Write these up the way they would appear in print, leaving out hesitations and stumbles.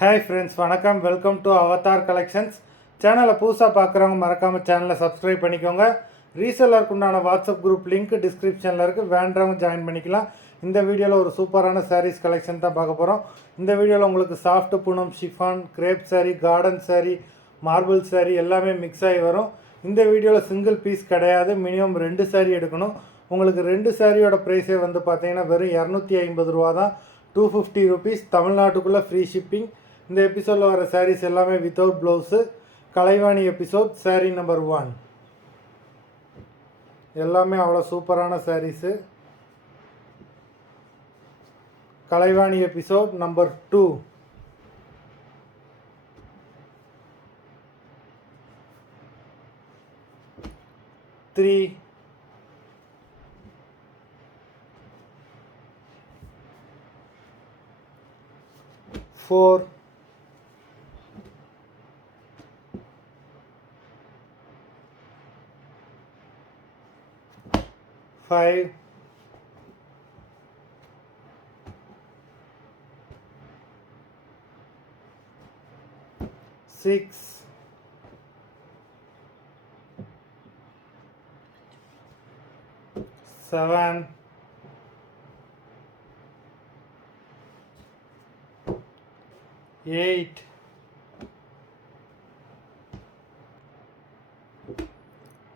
Hi friends, வணக்கம். Welcome to Avatar collections. சேனலை புதுசாக பார்க்குறவங்க மறக்காமல் சேனலை சப்ஸ்கிரைப் பண்ணிக்கோங்க. ரீசெல்லருக்கு உண்டான வாட்ஸ்அப் குரூப் லிங்க் டிஸ்கிரிப்ஷனில் இருக்குது, வேண்டவங்க ஜாயின் பண்ணிக்கலாம். இந்த வீடியோவில் ஒரு சூப்பரான சாரீஸ் கலெக்ஷன் தான் பார்க்க போகிறோம். இந்த வீடியோவில் உங்களுக்கு soft Poonam, chiffon, crepe sari, cotton sari, marble sari எல்லாமே மிக்ஸ் ஆகி வரும். இந்த வீடியோவில் சிங்கிள் பீஸ் கிடையாது, மினிமம் 2 சாரீ எடுக்கணும். உங்களுக்கு 2 சாரியோட ப்ரைஸே வந்து பார்த்தீங்கன்னா வெறும் 250 ரூபா தான், 250 ருபீஸ். தமிழ்நாட்டுக்குள்ளே ஃப்ரீ ஷிப்பிங். இந்த எபிசோடில் வர சாரீஸ் எல்லாமே வித்தவுட் ப்ளவுஸு. கலைவாணி எபிசோட் சாரீ நம்பர் 1 எல்லாமே அவ்வளோ சூப்பரான சாரீஸு. கலைவாணி எபிசோட் நம்பர் 2 3 4 5 6 7 8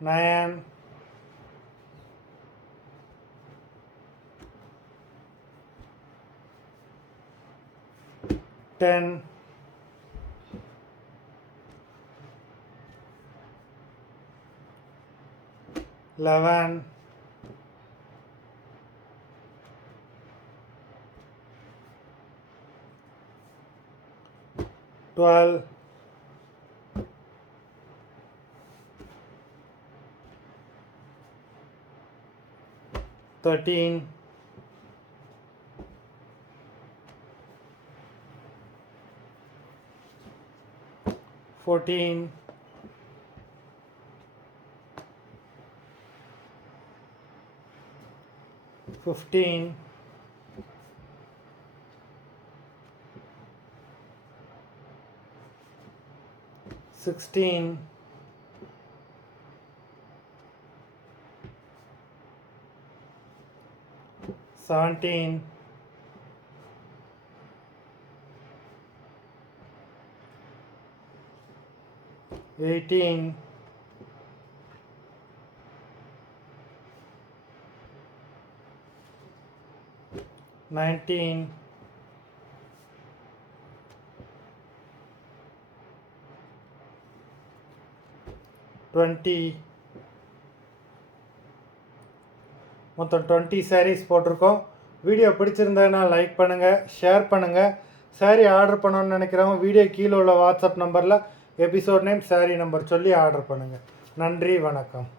9 10 11 12 13 14 15 16 17 18 19 20 மொத்தம் 20 சாரீஸ் போட்டிருக்கோம். வீடியோ பிடிச்சிருந்ததுன்னா லைக் பண்ணுங்கள், ஷேர் பண்ணுங்கள். சாரீ ஆர்டர் பண்ணணும்னு நினைக்கிறவங்க வீடியோ கீழே உள்ள வாட்ஸ்அப் நம்பரில் எபிசோட் நேம், சாரீ நம்பர் சொல்லி ஆர்டர் பண்ணுங்கள். நன்றி, வணக்கம்.